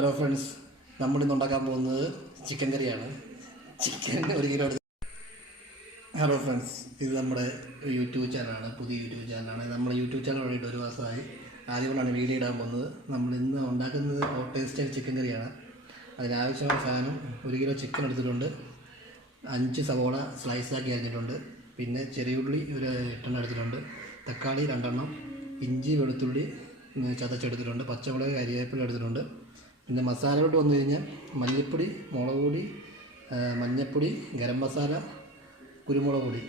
Hello friends, നമ്മളിന്ന് ഉണ്ടാക്കാൻ പോകുന്നത് ചിക്കൻ കറിയാണ്. Chicken 1 kilo. ഹലോ ഫ്രണ്ട്സ്, ഇത് നമ്മുടെ യൂട്യൂബ് ചാനലാണ്, പുതിയ യൂട്യൂബ് ചാനലാണ്. നമ്മൾ യൂട്യൂബ് ചാനൽ തുടങ്ങിയിട്ട് 1 മാസമായി. ആദ്യമായിട്ടാണ് വീഡിയോ ഇടാൻ പോകുന്നത്. നമ്മൾ ഇന്ന് ഉണ്ടാക്കുന്നത് ഹോട്ടൽ സ്റ്റൈൽ ചിക്കൻ കറിയാണ്. അതിനാവശ്യമായ സാധനം 1 കിലോ ചിക്കൻ എടുത്തിട്ടുണ്ട്, 5 സവോള സ്ലൈസാക്കി അരിഞ്ഞിട്ടുണ്ട്, പിന്നെ ചെറിയ ഉള്ളി ഒരു 8 എടുത്തിട്ടുണ്ട്, തക്കാളി 2, ഇഞ്ചി വെളുത്തുള്ളി ചതച്ചെടുത്തിട്ടുണ്ട്, പച്ചമുളക് കരിവേപ്പില എടുത്തിട്ടുണ്ട്. പിന്നെ മസാലയോട്ട് വന്നു കഴിഞ്ഞാൽ മല്ലിപ്പൊടി, മുളക് പൊടി, മഞ്ഞൾപ്പൊടി, ഗരം മസാല, കുരുമുളക് പൊടി,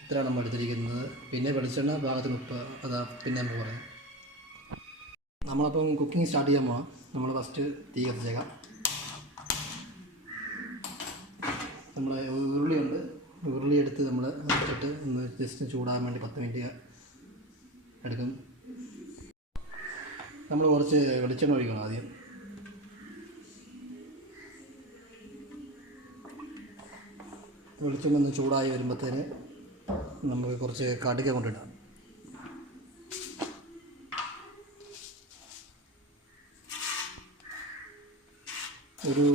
ഇത്രയാണ് നമ്മൾ എടുത്തിരിക്കുന്നത്. പിന്നെ വെളിച്ചെണ്ണ, പാകത്തിന് ഉപ്പ്, അതാ പിന്നെ നമുക്ക് പറയാം. നമ്മളപ്പം കുക്കിംഗ് സ്റ്റാർട്ട് ചെയ്യാൻ പോകാം. നമ്മൾ ഫസ്റ്റ് തീ കത്തിച്ചേക്കാം. നമ്മൾ ഉരുളി എടുത്ത് നമ്മൾ വെച്ചിട്ട് ഒന്ന് ജസ്റ്റ് ചൂടാകാൻ വേണ്ടി 10 മിനിറ്റ് എടുക്കും. നമ്മൾ കുറച്ച് വെളിച്ചെണ്ണ ഒഴിക്കണം. ആദ്യം വെളിച്ചെണ്ണ ഒന്ന് ചൂടായി വരുമ്പോഴത്തേന് നമുക്ക് കുറച്ച് കടുക് കൊണ്ടിടാം. ഒരു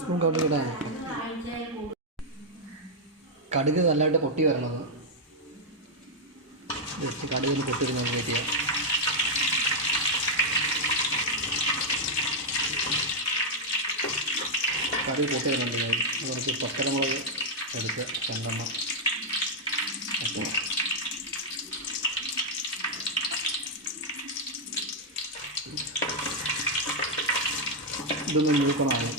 സ്പൂൺ കടുക് ഇടാൻ. കടുക് നല്ലതായിട്ട് പൊട്ടി വരണത്. ജസ്റ്റ് കടുകിന് പൊട്ടി വരുന്ന വെയിറ്റ് ചെയ്യാം. കടുക് പൊട്ടി വരുന്നുണ്ട്. കുറച്ച് പച്ചമുളക് എടുത്ത് 2 അപ്പോൾ ഇതൊന്ന് മൂക്കണമാണ്.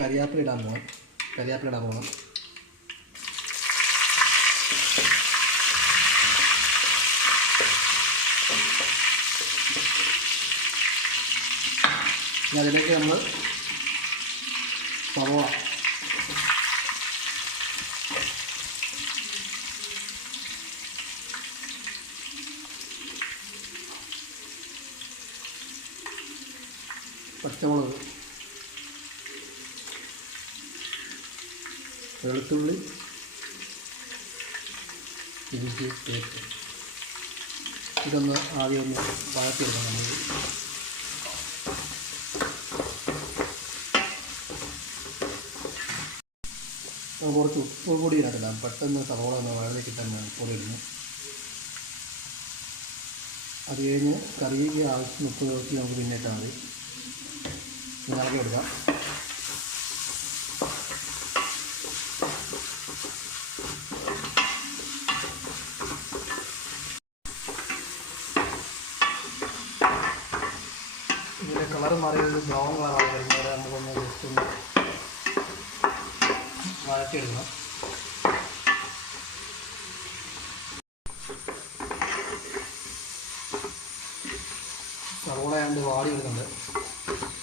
കരിയാപ്പില ഇടാൻ പോകണം. ഇനി അതിലേക്ക് നമ്മൾ സവോള, പച്ചമുളക്, വെളുത്തുള്ളി, ഇഞ്ചി പേസ്റ്റ്, ഇതൊന്ന് ആദ്യം ഒന്ന് വഴറ്റിയെടുക്കണം. നമ്മൾ കുറച്ച് ഉപ്പ് പൊടി ഇടാം. പെട്ടെന്ന് സവോള ഒന്ന് വഴതി കിട്ടാൻ ഉപ്പ് ഇടുന്നു. അത് കഴിഞ്ഞ് കറിക്ക് ആവശ്യത്തിന് ഉപ്പ് നോക്കി നമുക്ക് പിന്നെ ഇട്ടാൽ മതി. ഇളക്കി എടുക്കാം. ഇതിൻ്റെ കളർ മാറിയത് ബ്രൗൺ കളറായി വരുമ്പോൾ നമുക്കൊന്ന് ജസ്റ്റ് ഒന്ന് വഴറ്റിയെടുക്കണം. സവോള ആണ്ട് വാടി വരുന്നുണ്ട്.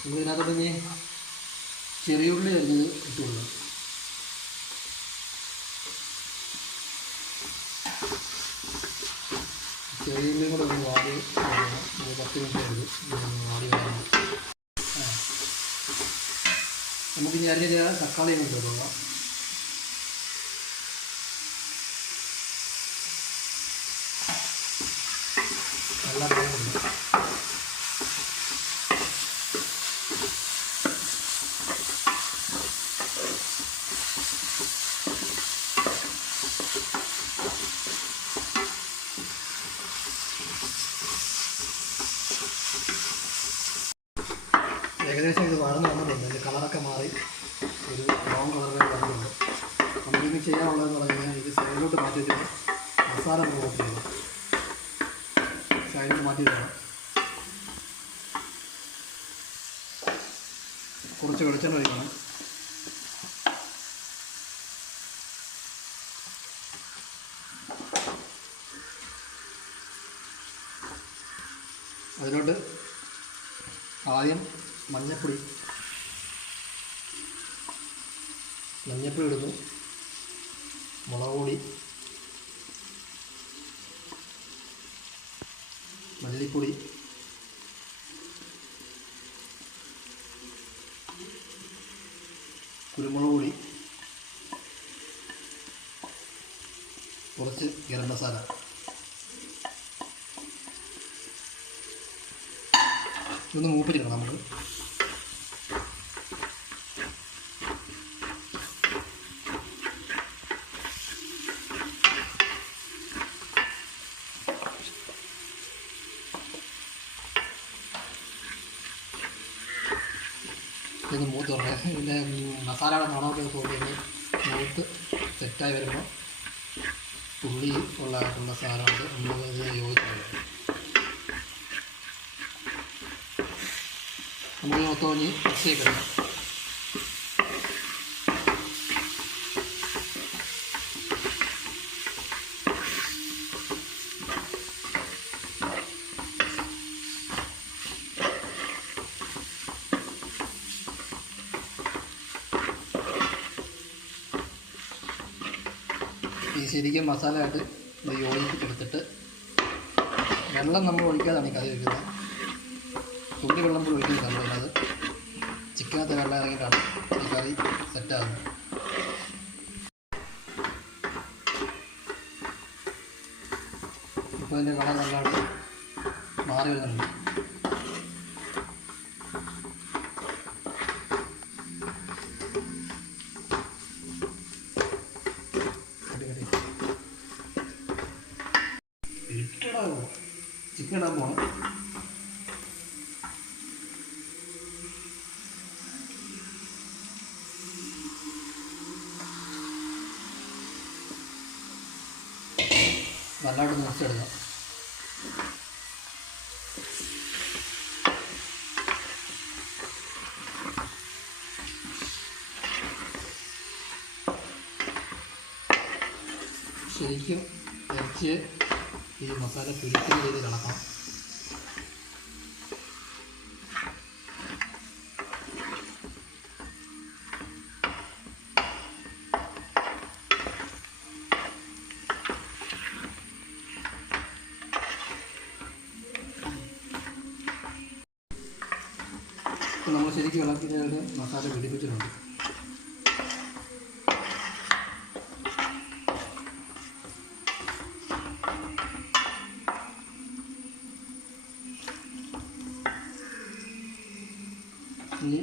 ഇതിനകത്തോട്ട് ഇനി ചെറിയുള്ളി അരിഞ്ഞത് ഇട്ട് കൊടുക്കണം. ചെറിയുള്ളിയും കൂടെ ഒന്ന് വാടി 10 മിനിറ്റ് എടുക്കും വാടി വരണം. നമുക്കിനി അരിഞ്ഞ തക്കാളിയും കൊണ്ട് കൊടുക്കാം. നല്ല വേവുണ്ട്. ഏകദേശം ഇത് വഴന്ന് വന്നിട്ടുണ്ട്. അതിൻ്റെ കളറൊക്കെ മാറി ഒരു ബ്രൗൺ കളറിൽ വന്നിട്ടുണ്ട്. നമുക്കിനി ചെയ്യാനുള്ളതെന്ന് പറഞ്ഞു കഴിഞ്ഞാൽ ഇത് സൈഡിലോട്ട് മാറ്റി വെച്ചിട്ട് മസാല നമുക്ക് നോക്കിയില്ല. സൈഡിലോട്ട് മാറ്റി വെക്കണം. കുറച്ച് വെളിച്ചെണ്ണ ഒഴിക്കണം. അതിലോട്ട് ആദ്യം മഞ്ഞൾപ്പൊടി ഇടുന്നു, മുളക് പൊടി, മല്ലിപ്പൊടി, കുരുമുളക് പൊടി, കുറച്ച് ഗരം മസാല, ഇതൊന്ന് മൂപ്പിച്ചെടുക്കണം നമുക്ക്. ഇതൊന്ന് മൂത്ത് തുടങ്ങി ഇതിൻ്റെ മസാലയുടെ മണമൊക്കെ തോന്നി മൂത്ത് സെറ്റായി വരുമ്പോൾ തുള്ളി ഉള്ള സാധനമുണ്ട് നമ്മളത് യോജിച്ചു. നമുക്ക് മൊത്തം ഇനി മിക്സ് ചെയ്തെടുക്കാം. ഈ ശരിക്കും മസാലയായിട്ട് ഇത് യോജിപ്പിച്ചെടുത്തിട്ട് വെള്ളം നമ്മൾ ഒഴിക്കാതാണ് ഈ കറി വയ്ക്കുന്നത്. തുള്ളി വെള്ളം പോലും ഒഴിക്കുന്നില്ല നമ്മളത്. ചിക്കനകത്ത് വെള്ളം ഇറങ്ങിയിട്ടാണ് ഈ കറി സെറ്റാകുന്നത്. ഇപ്പോൾ ഇതിൻ്റെ കളർ നല്ലതായിട്ട് മാറി വരുന്നുണ്ട്. ചിക്കൻ ഇടാൻ പോകണം. നല്ലതായിട്ട് നിറച്ചെടുക്കാം. ശരിക്കും ഇറച്ചി ഈ മസാല പിടിക്കുന്ന രീതിയിൽ ഇളക്കണം. നമ്മൾ ശരിക്കും ഇളക്കിയിട്ട് മസാല പിടിപ്പിച്ചിട്ടുണ്ട്. ഇനി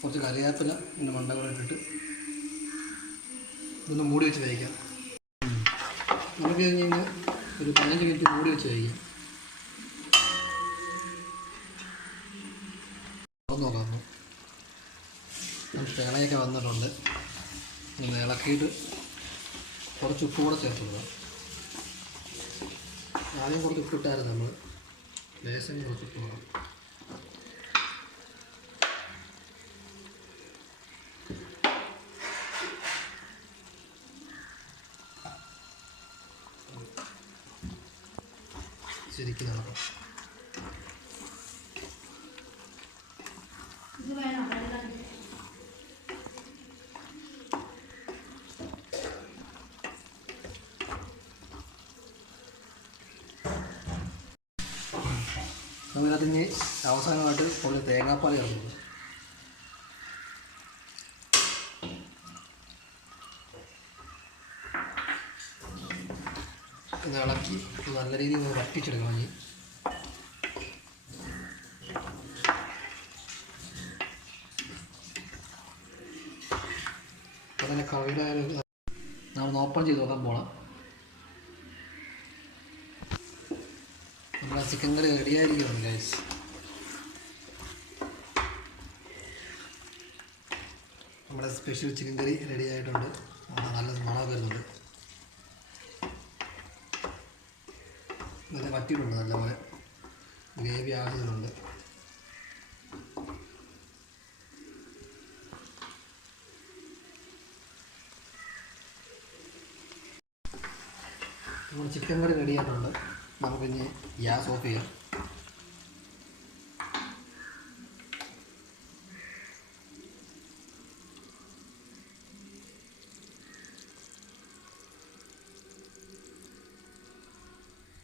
കുറച്ച് കറിവേപ്പില ഇതിൻ്റെ മണ്ടകളെ ഇട്ടിട്ട് ഇതൊന്ന് മൂടി വെച്ച് കഴിക്കാം. നമുക്ക് കഴിഞ്ഞ് ഒരു 15 മിനിറ്റ് മൂടി വെച്ച് കഴിക്കാം. നോക്കാമോ തിളയൊക്കെ വന്നിട്ടുണ്ട്. ഇങ്ങനെ ഇളക്കിയിട്ട് കുറച്ച് ഉപ്പ് കൂടെ ചേർത്ത് കൊടുക്കാം. ആദ്യം കുറച്ച് ഉപ്പിട്ടായിരുന്നു നമ്മൾ. ലേശം കുറച്ച് ഉപ്പ് വേണം. ശരിക്കും നടക്കാം. നമുക്കതിന് അവസാനമായിട്ട് കുറച്ച് തേങ്ങാപ്പാൽ ചേർക്കുന്നത്. ഇത് ഇളക്കി നല്ല രീതിയിൽ ഒന്ന് വറ്റിച്ചെടുക്കണം. ഇനി അതിൻ്റെ കറിയുടെ നമ്മൾ ഓപ്പൺ ചെയ്ത് നോക്കാൻ പോകണം. നമ്മുടെ ചിക്കൻ കറി റെഡിയായിരിക്കുന്നുണ്ട് ഗൈസ്. നമ്മുടെ സ്പെഷ്യൽ ചിക്കൻ കറി റെഡി ആയിട്ടുണ്ട്. നല്ല മണം വരുന്നുണ്ട്. നല്ല വറ്റിയിട്ടുണ്ട്. നല്ലപോലെ ഗ്രേവി ആവശ്യത്തിനുണ്ട്. നമ്മുടെ ചിക്കൻ കറി റെഡി ആയിട്ടുണ്ട്. നമുക്കിനി ഗ്യാസ് ഓഫ് ചെയ്യാം.